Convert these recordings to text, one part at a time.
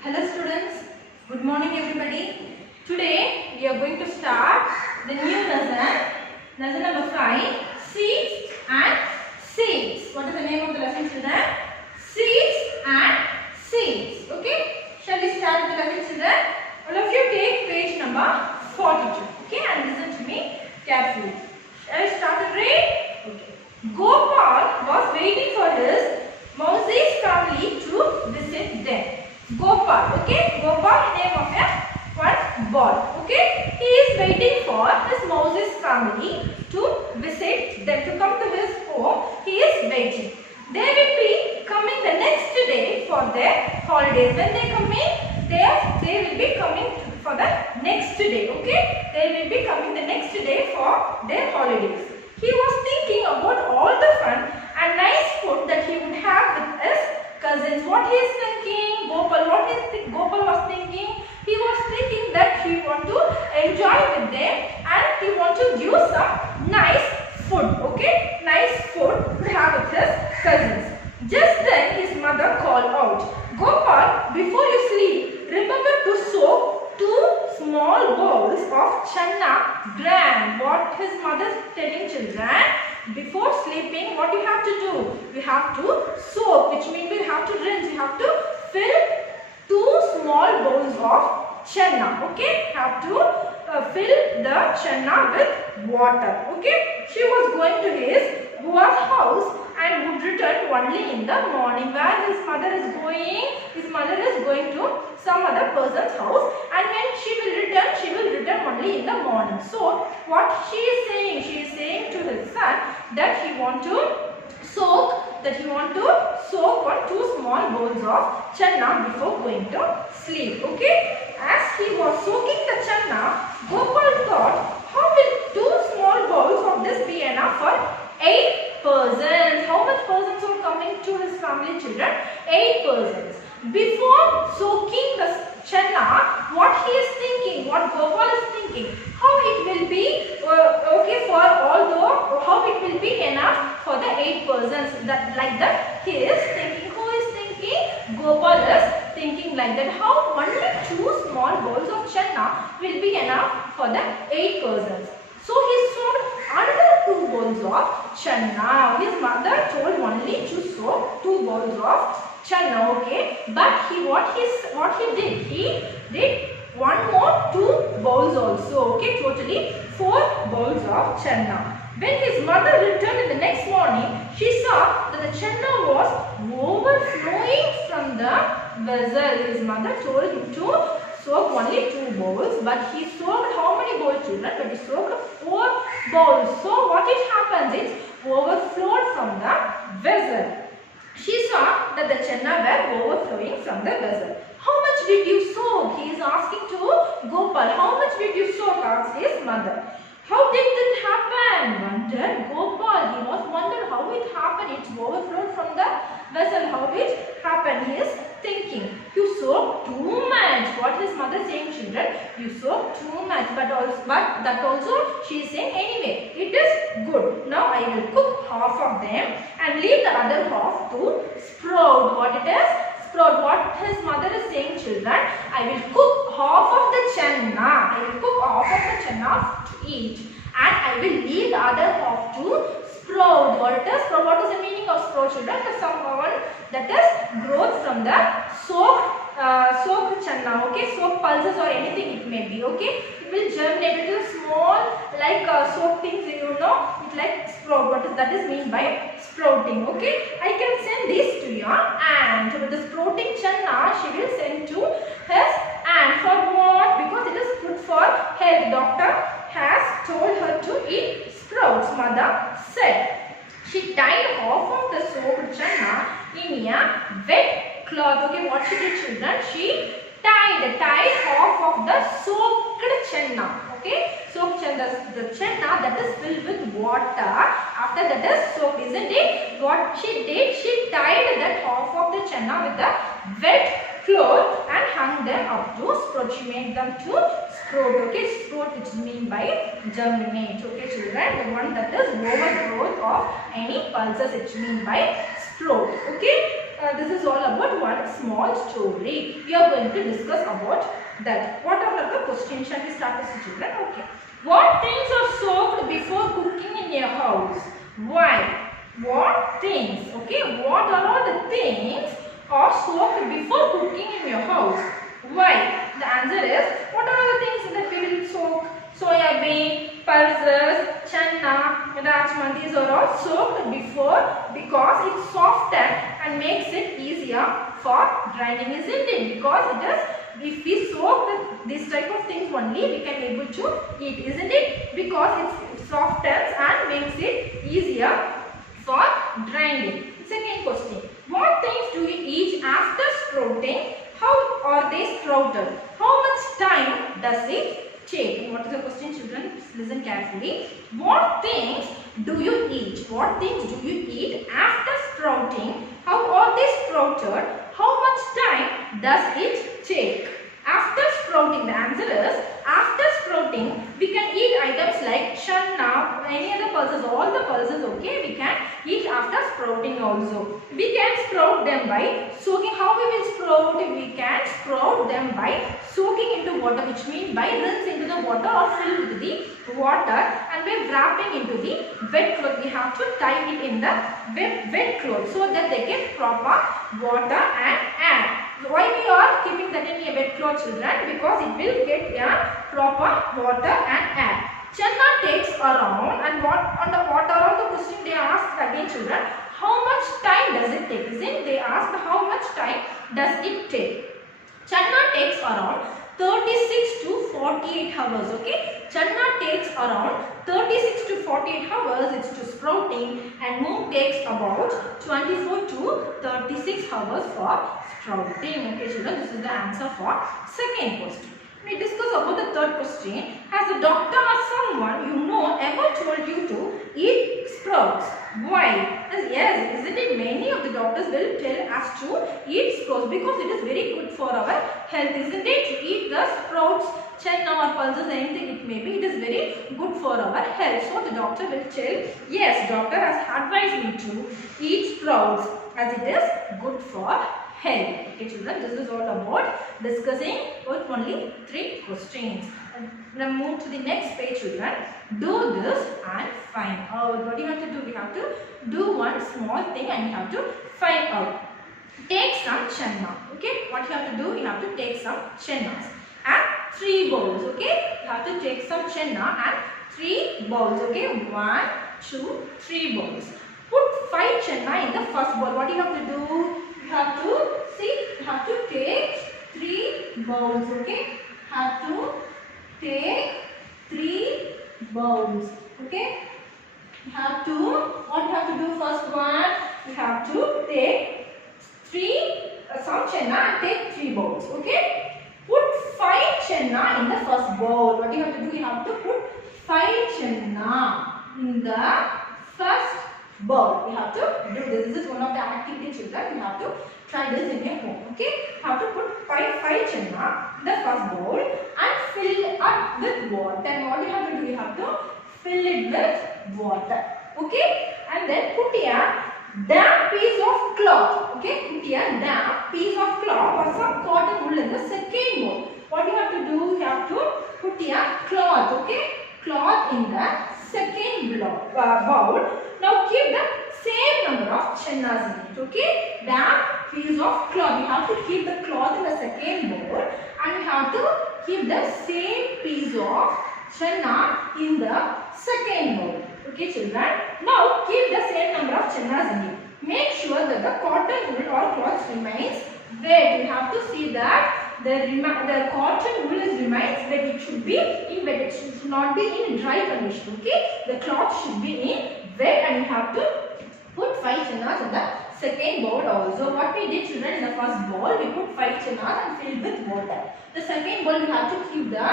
Hello students, good morning everybody. Today we are going to start the new lesson number 5, seeds and seeds. What is the name of the lesson children? Seeds and seeds. Okay, shall we start the lesson children? All of you take page number 42. Okay, and listen to me carefully. Shall we start the read? Okay. Gopal was waiting for his Mouse's family to visit them. Gopal, okay? Gopal, name of a one boy, okay? He is waiting for his Mouse's family to visit them, to come to his home. He is waiting. They will be coming the next day for their holidays. When they come in, they will be coming for the next day, okay? They will be coming the next day for their holidays. He was thinking about all the fun and nice food that he would have with his cousins. What he is thinking? Gopal was thinking? He was thinking that he want to enjoy with them and he want to give some nice food. Okay, nice food to have with his cousins. Just then his mother called out, Gopal, before you sleep, remember to soak 2 small bowls of channa bran. What his mother is telling children? Before sleeping, what you have to do? We have to soak, which means we have to rinse. You have to fill 2 small bowls of channa. Okay, have to fill the channa with water. Okay, she was going to his Bua's house and would return only in the morning. Where his mother is going? His mother is going to some other person's house, and when she will return only in the morning. So what she is saying? She is saying to his son that he want to soak on 2 small bowls of channa before going to sleep. Okay, as he was soaking the channa, Gopal thought, how will 2 small bowls of this be enough for 8 persons? How much persons are coming to his family children? 8 persons. Before soaking the channa, what he is thinking, what Gopal is thinking, how it will be okay for although how it will be enough for the 8 persons. That like that he is thinking. Who is thinking? Gopal is thinking like that. How only 2 small bowls of channa will be enough for the 8 persons. So he soaked another 2 bowls of channa. His mother told only to soak 2 bowls of channa, okay, but what he did, he did one more 2 bowls also, okay, totally 4 bowls of channa. When his mother returned in the next morning, she saw that the channa was overflowing from the vessel. His mother told him to soak only 2 bowls, but he soaked how many bowls, children? But he soaked 4 bowls. So what it happens is overflowed from the vessel. She saw that the channa were overflowing from the vessel. How much did you soak? He is asking to Gopal. How much did you soak? Asked his mother. How did that happen? Wondered Gopal. He was wondering how it happened. It overflowed from the vessel. How it happened? He is thinking. You soaked too much. What his mother saying, children? You soaked too much. But that also she is saying anyway. It is good. Now I will cook half of them and leave the other half to sprout. What it is? Sprout. What his mother is saying, children? I will cook half of the channa. I will cook half of the channa to eat, and I will leave the other half to sprout. What it is? What is the meaning of sprout, children? The someone that is growth from the soaked channa. Okay, soaked pulses or anything it may be. Okay, it will germinate. It is small like soaked things. You know, it's like sprout. What is that is mean by sprouting? Okay, I can send this to your aunt. With the sprouting channa, she will send to his aunt. For what? Because it is good for health. Doctor has told her to eat sprouts. Mother said. She tied half of the soaked channa in a wet cloth. Okay, what she did, children? She tied half of the soaked channa. Okay, soaked channa, the channa that is filled with water. After that is soaked, isn't it? What she did, she tied that half of the channa with the wet cloth and hung them up to sprout. She made them to sprout. Okay, sprout which is mean by germinate. Okay, children, the one that is overgrowth of any pulses, which mean by sprout. Okay. this is all about one small story. We are going to discuss about that. What are the questions? Shall we start with the children? Okay. What things are soaked before cooking in your house? Why? What things? Okay. What are all the things are soaked before cooking in your house? Why? The answer is, what are the things that we will soak? Soya bean, pulses, channa, rajma, these are all soaked before because it softens and makes it easier for grinding, isn't it? Because it is, if we soak this type of things only, we can able to eat, isn't it? Because it softens and makes it easier for grinding. Second question, what things do you eat after sprouting? How are they sprouted? How much time does it take? What is the question, children? Listen carefully. What things do you eat? What things do you eat after sprouting? How are they sprouted? How much time does it take? After sprouting, the answer is, after sprouting, we can eat items like channa, any other pulses, all the pulses, okay, we can eat after sprouting also. We can sprout them by soaking. How we will sprout? We can sprout them by soaking into water, which means by rinse into the water or fill with the water, and by wrapping into the wet cloth. We have to tie it in the wet cloth so that they get proper water and air. Why we are keeping that in a wet cloth, children? Because it will get a proper water and air. Channa takes around, and what are all the questions they asked again, children? How much time does it take? Isn't they asked how much time does it take? Channa takes around 36 to 48 hours. Okay, channa takes around 36 to 48 hours. It's to sprouting, and moong takes about 24 to 36 hours for sprouting. Okay, children, this is the answer for second question. We discuss about the third question. Has a doctor or someone you know ever told you to eat sprouts? Why? Yes, isn't it? Many of the doctors will tell us to eat sprouts because it is very good for our health, isn't it? To eat the sprouts, channa or pulses, anything it may be, it is very good for our health. So the doctor will tell, yes, doctor has advised me to eat sprouts as it is good for health. Okay, children, this is all about discussing with only 3 questions. Now move to the next page, children. Do this and find out. What do you have to do? We have to do one small thing and you have to find out. Take some channa. Okay, what you have to do? You have to take some channas and 3 bowls. Okay, you have to take some channa and 3 bowls. Okay, 1, 2, 3 bowls. Put 5 channa in the first bowl. What do you have to do? You have to see. You have to take 3 bowls. Okay, have to take 3 bowls. Okay, you have to. What you have to do? First one, you have to take some channa and take 3 bowls. Okay, put 5 channa in the first bowl. What do you have to do? You have to put 5 channa in the first bowl. You have to do this. This is one of the activities, children. You have to try this in your home. Okay, you have to put 5 channa in the first bowl and fill it up with water. And what you have to do? You have to fill it with water. Okay, and then put a damp piece of cloth. Okay, put a damp piece of cloth or some cotton wool in the second bowl. What you have to do? You have to put a cloth. Okay, cloth in the second bowl. Now keep the same number of channas in it. Okay, damp piece of cloth. You have to keep the cloth in the second bowl and you have to keep the same piece of channa in the second bowl. Okay, children. Now keep the same number of channas in it. Make sure that the cotton wool or cloth remains wet. You have to see that the cotton wool remains wet. It should be in wet. It should not be in dry condition. Okay, the cloth should be in wet and you have to put 5 channas in the second bowl also. What we did, children, in the first bowl, we put 5 channas and filled with water. The second bowl, we have to keep the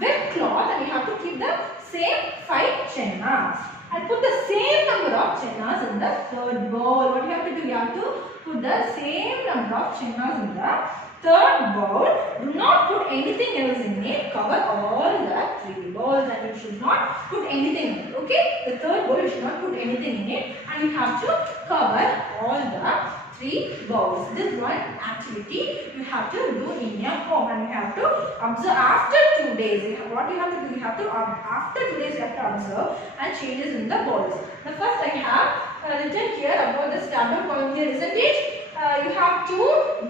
wet cloth and we have to keep the same 5 channas. And put the same number of channas in the third bowl. What you have to do? You have to put the same number of channas in the third bowl. Do not put anything else in it. Cover all the 3 bowls and you should not put anything in it. Okay? The third bowl you should not put anything in it and you have to cover all the 3 bowls. This one activity you have to do in your home, and you have to observe after 2 days. What you have to do, you have to after 2 days you have to observe and changes in the bowls. The first I have written here about the starter column here, isn't it? You have to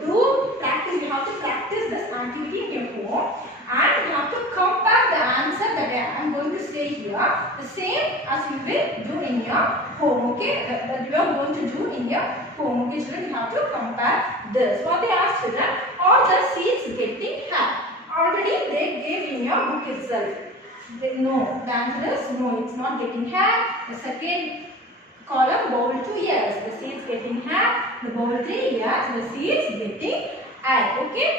do practice. You have to practice this activity in your home, and you have to compare the answer that I am going to say here the same as you will do in your home. Okay, that you are going to do in your home. Okay, children, you have to compare this. What they asked children, all the seeds getting hat. Already they gave in your book itself. No, the answer is no. It's not getting hat. The second column, bowl 2, yes, the seeds getting hat. The bowl 3, yes, the seeds getting egg. Okay.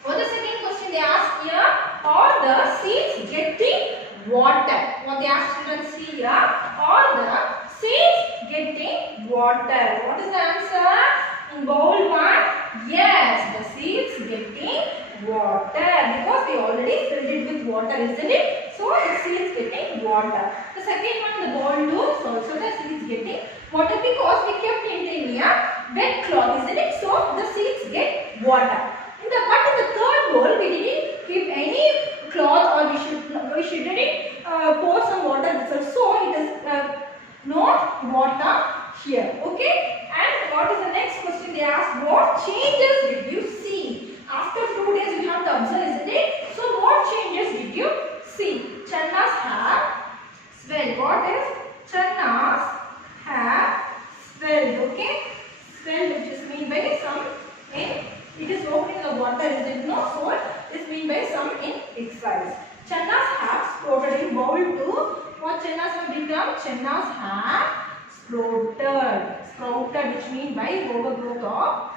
For the second question they asked here, all the seeds getting water. What they asked children, see here, all the seeds getting water. What is the answer? In bowl 1, yes, the seeds getting water because we already filled it with water, isn't it? So the seeds getting water. The second one, the bowl 2, so also the seeds getting water because we kept it in a wet cloth, isn't it? So the seeds get water. But in the third bowl, we didn't keep any cloth, or we shouldn't pour some water itself. So it is no water here. Okay. And what is the next question they asked? What changes did you see? After 2 days, you have to observe, isn't it? So what changes did you see? Channas have swelled. What is channas have swelled? Okay. Swelled, which is mean by some in. It is opening the water, is it? No, so it is mean by some in exercise. Channas have sprouted in bowl 2. What channas have become? Channas have sprouted. Sprouted, which mean by overgrowth of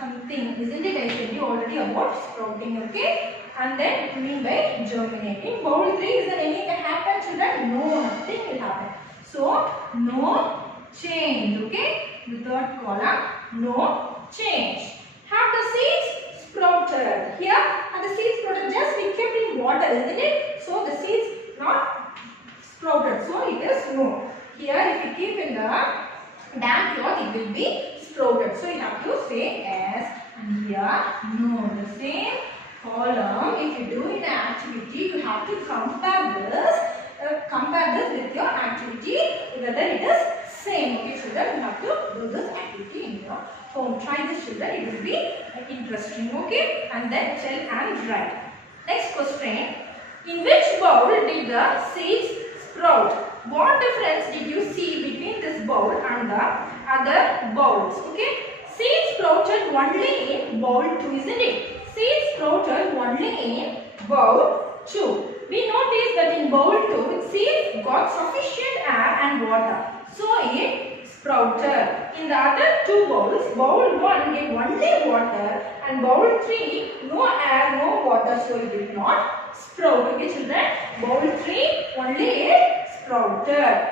something, isn't it? I said you already about sprouting, okay? And then it mean by germinating. Bowl 3, is there anything that happened, children? No, nothing will happen. So, no change, okay? The third column, no change. Have the seeds sprouted? Here, and the seeds sprouted, just we kept in water, isn't it? So the seeds not sprouted. So it is no. Here, if you keep in the damp cloth, it will be sprouted. So you have to say yes. And here, no. The same column. If you do in an activity, you have to compare this with your activity, whether it is same. Okay, children, you have to do this activity in your home. Try this, children. It will be interesting. Okay, and then tell and write. Next question: in which bowl did the seeds sprout? What difference did you see between this bowl and the other bowls? Okay, seeds sprouted only in bowl 2, isn't it? Seeds sprouted only in bowl 2. We noticed that in bowl 2, seeds got sufficient air and water, so it sprouted. In the other two bowls, bowl 1 gave only water and bowl 3 no air, no water, so it did not sprout. Okay, children, bowl 3 only it sprouted.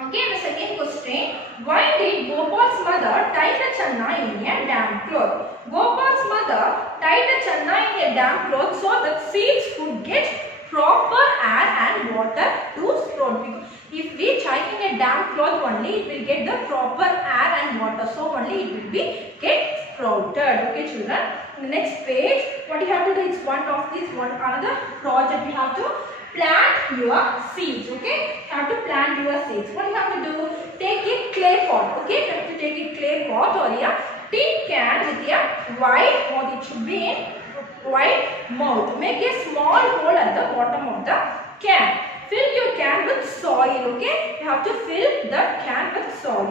Okay, the second question: why did Gopal's mother tie the channa in a damp cloth? Gopal's mother tied the channa in a damp cloth so that seeds could get proper air and water to sprout. Because if we tie in a damp cloth only, it will get the proper air and water. So only it will be get sprouted. Okay, children. In the next page, what you have to do is another project. You have to plant your seeds. Okay, you have to plant your seeds. What you have to do? Take a clay pot. Okay, you have to take a clay pot or a tin can with a wide, or it should be in wide mouth. Make a small hole at the bottom of the can. Fill your can with soil. Okay, you have to fill the can with soil.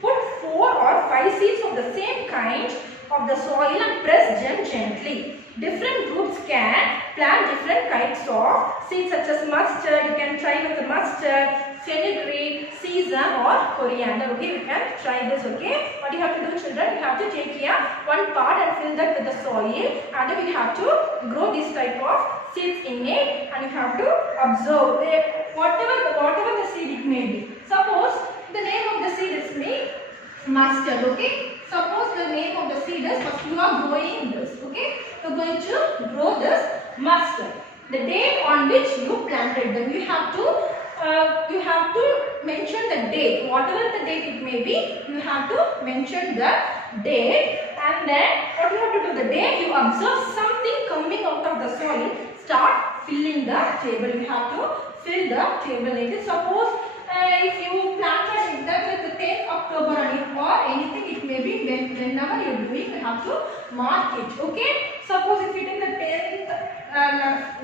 Put 4 or 5 seeds of the same kind of the soil and press them gently. Different groups can plant different kinds of seeds such as mustard. You can try with the mustard, fenugreek, sesame or coriander. Okay, you can try this. Okay, what you have to do, children? You have to take here one part and fill that with the soil, and then we have to grow this type of seeds in it, and you have to observe whatever the seed it may be. Suppose the name of the seed is mustard. Okay, suppose the name of the seed is, first you are growing this. Okay, you are going to grow this mustard. The date on which you planted them, you have to mention the date. Whatever the date it may be, you have to mention the date, and then what you have to do, the day you observe something coming out of the soil, start filling the table. You have to fill the table. Suppose if you planted that with the 10th October or anything, it may be whenever you are doing, you have to mark it. Okay. Suppose if it is the 10th,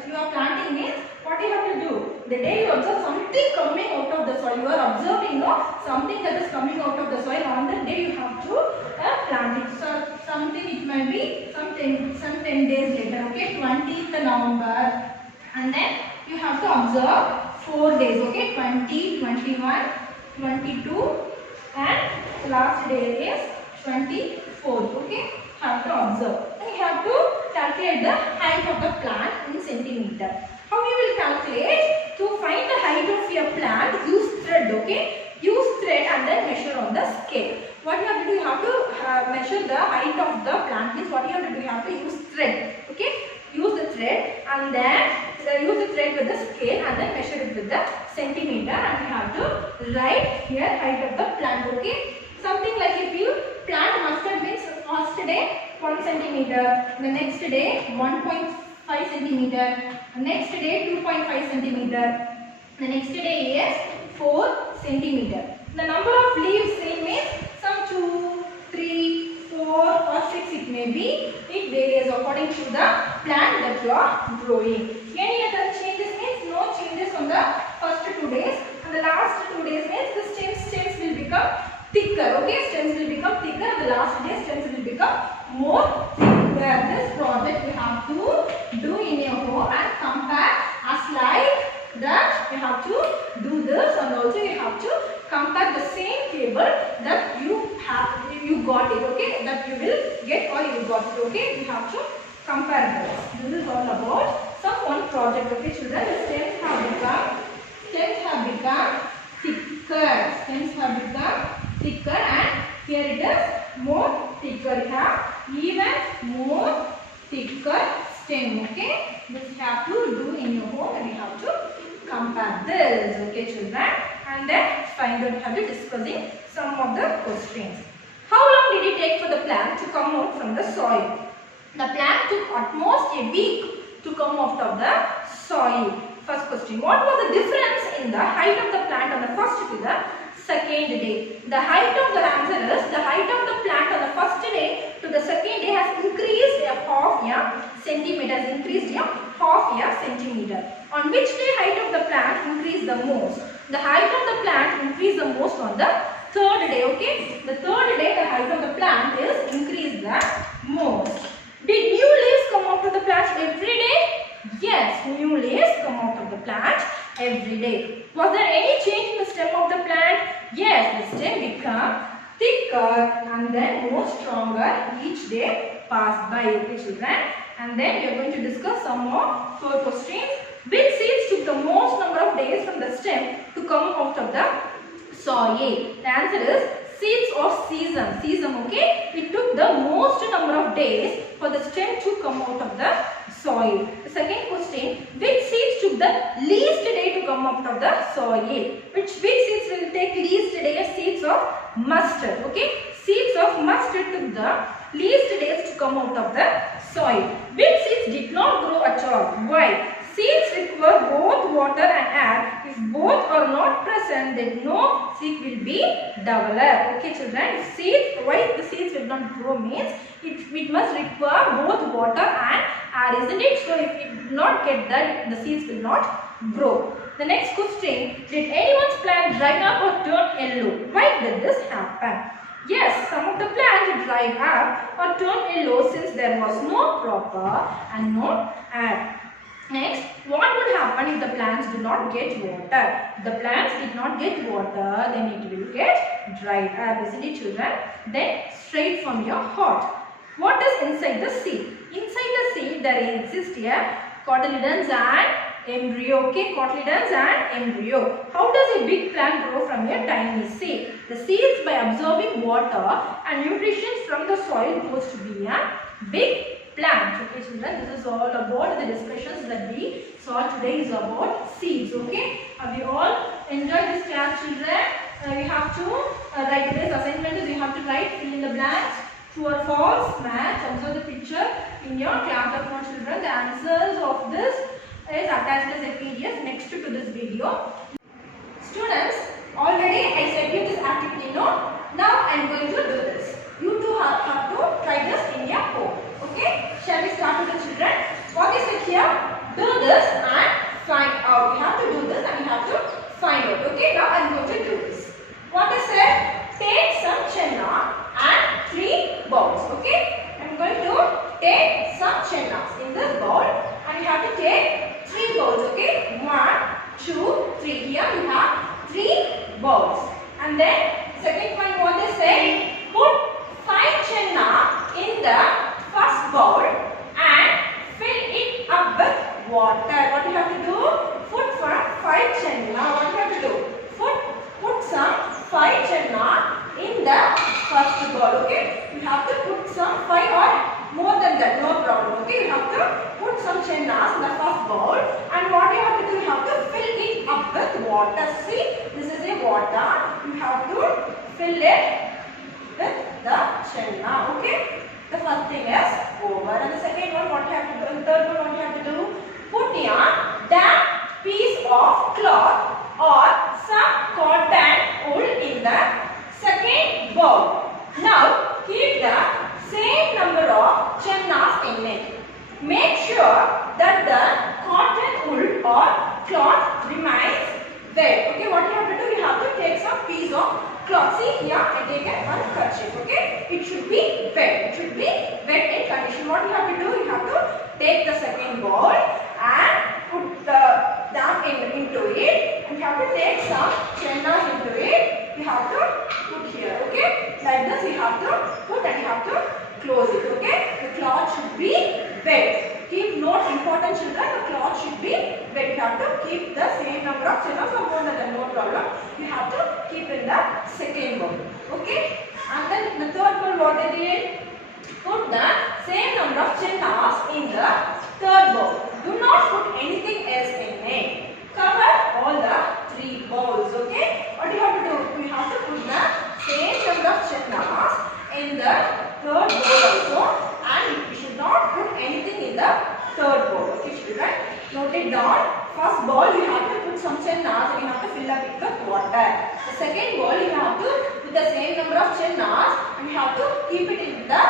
you are planting means what you have to do, the day you observe something coming out of the soil, you are observing something that is coming out of the soil, on the day you have to plant it. So something, it might be some 10 days later. Okay, 20th November, and then you have to observe 4 days. Okay, 20, 21, 22, and the last day is 24th. Okay, have to observe. And you have to calculate the height of the plant in centimeter. How you will calculate? To find the height of your plant, use thread. Okay, use thread and then measure on the scale. What you have to do, you have to measure the height of the plant. Means what you have to do, you have to use thread. Okay, use the thread and then use the thread with the scale and then measure it with the centimeter, and you have to write here height of the plant. Okay, something like if you plant mustard means first day 1 centimeter, the next day 1.5 centimeter, next day 2.5 centimeter, the next day is 4 centimeter. The number of leaves same means some 2, 3, 4 or 6 it may be. It varies according to the plant that you are growing. Any other changes means no changes on the first 2 days, and the last 2 days means the stems will become thicker. Okay, stems will become thicker. The last day stems will become more thicker. This project you have to do in your home and compare as like that. You have to do this, and also you have to compare the same table that you got it. Okay, that you will get or you got it. Okay, you have to compare this. This is all about some one project. Okay, children, the stems have become thicker. Stems have become thicker, and here it is more thicker. You have even more thicker stem. Okay, this you have to do in your home, and you have to compare this. Okay, children, and then finally you have to discussing some of the questions. How long did it take for the plant to come out from the soil? The plant took almost a week to come out of the soil. First question, what was the difference in the height of the plant on the first to the second day? The height of the answer is the height of the plant on the first day to the second day has increased a half a centimeter. On which day height of the plant increased the most? The height of the plant increased the most on the third day. Okay, the third day the height of the plant is increased the most. Did new leaves come out of the plant every day? Yes, new leaves come out of the plant every day. Was there any change in the stem of the plant? Yes, the stem became thicker and then more stronger each day passed by. Okay, children, and then we are going to discuss some more 4 questions. Which seeds took the most number of days from the stem to come out of the soil? The answer is seeds of sesame. Okay, it took the most number of days for the stem to come out of the soil. The second question, which seeds took the least day to come out of the soil? Which seeds will take least day? Seeds of mustard. Okay, seeds of mustard took the least days to come out of the soil. Which seeds did not grow at all? Why? Seeds require both water and air. If both are not present, then no seed will be developed. Okay, children, why the seeds will not grow means it must require both water and air, isn't it? So if it did not get that, the seeds will not grow. The next question, did anyone's plant dry up or turn yellow? Why did this happen? Yes, some of the plants dried up or turned yellow since there was no proper and no air. Next, what would happen if the plants do not get water? If the plants did not get water, then it will get dried up, isn't it, children? Then straight from your heart. What is inside the seed? Inside the seed there exists a cotyledons and embryo. Okay, cotyledons and embryo. How does a big plant grow from a tiny seed? The seeds, by absorbing water and nutrition from the soil, goes to be a big plant. Okay, children, this is all about the discussions that we saw today is about seeds. Okay, have you all enjoyed this class, children? You have to write today's assignment is you have to write fill in the blanks True or false? Match. Observe the picture in your class document, children. The answers of this is attached as a PDF next to this video. Students, already I said you this activity, no? Now I am going to do this. You too have to try this in your home. Okay? Shall we start with the children? What is it here? Do this and find out. You have to do this and you have to find out. Okay? Now I am going to do this. What is it? Take some chenna and 3 balls. Okay? I am going to take some chennas in this bowl and you have to take 3 balls. Okay? 1, 2, 3. Here you have 3 balls. And then second point, what they say? Put 5 chenna in the first bowl and fill it up with water. What you have to do? Put 5 chenna. What you have to do? Put some 5 chenna in the first bowl. Okay? You have to put some 5 or more than that. No problem. Okay? You have to put some chennas in the first bowl. And what you have to do? You have to fill it up with water. See? This is a water. You have to fill it with the chenna. Okay? The first thing is over. And the second one, what you have to do? And third one, what you have to do? Put a damp piece of cloth or some cotton wool in the second bowl. Now, keep the same number of chennas in it. Make sure that the cotton wool or cloth remains wet. Okay, what you have to do? You have to take some piece of cloth. See here, I take one kerchief. Okay, it should be wet. It should be wet in condition. What you have to do? You have to take the second bowl and put the damp into it. And you have to take some chennas into it. You have to put here. Okay, like this you have to put and you have to close it. Okay, the cloth should be wet. Keep note, important children, the cloth should be wet. You have to keep the same number of chennas or more than that, no problem. You have to keep in the second bowl. Okay, and then the third bowl, what they did? Put the same number of chennas in the third bowl. Do not put anything else in it. Cover all the 3 bowls. Okay, what do you have to do? You have to put the same number of chennas in the third bowl also, and you should not put anything in the third bowl. Okay, children, note it down. First bowl you have to put some chennas and you have to fill up it with water. The second bowl you have to put the same number of chennas and you have to keep it in the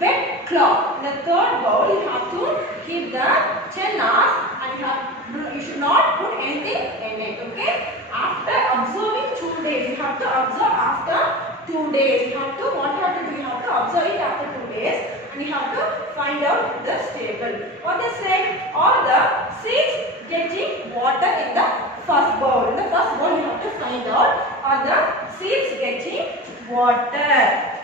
wet cloth. In the third bowl you have to keep the chennas and you should not put anything in it. Okay, after observing 2 days, you have to observe after 2 days. You have to, what you have to do? You have to observe it after 2 days and you have to find out the stable. What they say? Are the seeds getting water in the first bowl? In the first bowl you have to find out, are the seeds getting water?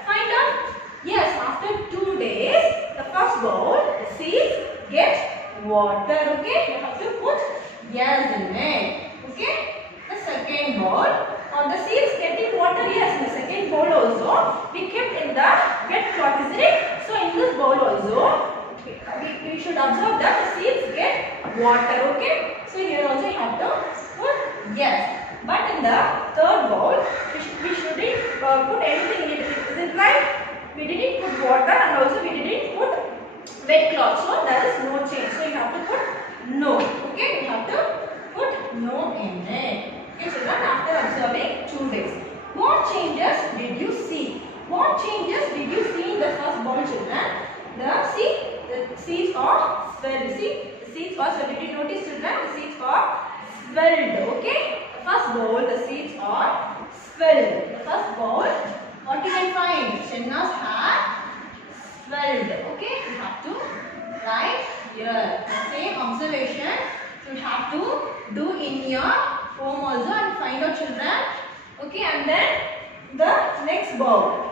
Find out. Yes, after 2 days, the first bowl, the seeds get water. Okay, you have to put yes in it. Okay, the second bowl, are the seeds getting water? Yes, in the second bowl also, we kept in the wet cloth, isn't it? So in this bowl also, we should observe that the seeds get water. Okay, so here also you have to put yes. But in the third bowl, we shouldn't put anything in it. Is it right? We didn't put water and also we didn't put wet cloth. So there is no change. So you have to put no. Okay, you have to put no in it. Okay, children, after observing 2 days, what changes did you see? What changes did you see in the first bowl, children? The seeds are swelled. See, the seeds are swelled. Did you notice, children? The seeds are swelled. Okay, the first bowl, the seeds are swelled. The first bowl, what you can find? Chennas have swelled. Okay, you have to write here. The same observation you have to do in your home also and find out, children. Okay, and then the next bowl.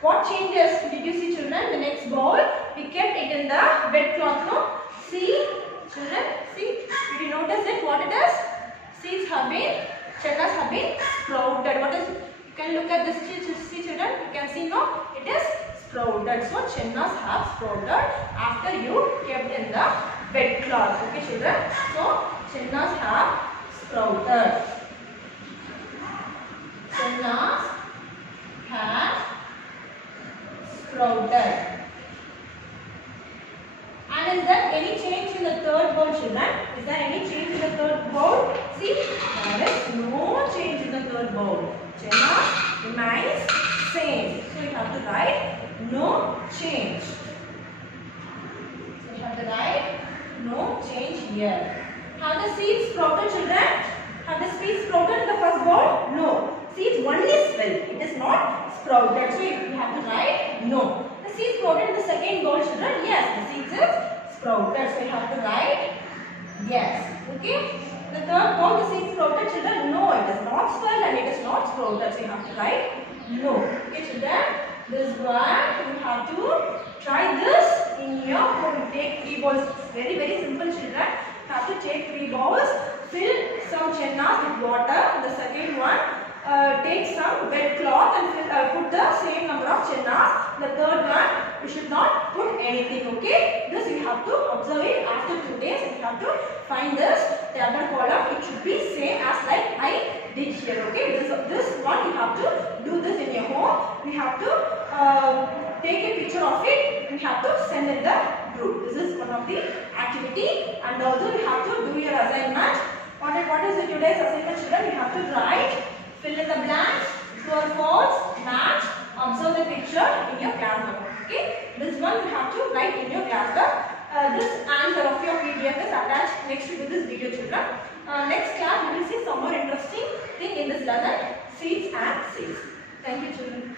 What changes did you see, children? The next bowl, we kept it in the wet cloth. No? See, children, see. Did you notice it? What it is? Seeds have been, chennas have been sprouted. What is? You can look at this. See, children. You can see, no? It is sprouted. So chennas have sprouted after you kept in the wet cloth. Okay, children. So chennas have sprouted. Chennas have sprouted. And is there any change in the third bowl, children? Is there any change in the third bowl? See, there is no change in the third bowl. Chenna remains same. So you have to write no change. So you have to write no change here. Have the seeds sprouted, children? Have the seeds sprouted in the first bowl? No. Seeds only swell. It is not sprouted. So you have to write no. The seeds sprouted in the second bowl, children? Yes, the seeds is sprouted. So you have to write yes. Okay. The third bowl, the seeds sprouted, children? No, it is not swell and it is not sprouted. So you have to write no. Okay, children. This one you have to try this in your home. Take 3 bowls. It's very simple, children. You have to take 3 bowls. Fill some chennas with water. The second one, take some wet cloth and put the same number of chennas. The third one, you should not put anything. Okay. This you have to observe it after 2 days. You have to find this. The other column, it should be same as like I did here. Okay. This one you have to do this in your home. We have to take a picture of it. We have to send in the group. This is one of the activity, and also you have to do your assignment. What is today's assignment, children? You have to write, fill in the blanks, true or false, match, observe the picture in your class book. Okay, this one you have to write in your class book. This answer of your PDF is attached next to this video, children. Next class we will see some more interesting thing in this lesson, seeds and seeds. Thank you, children.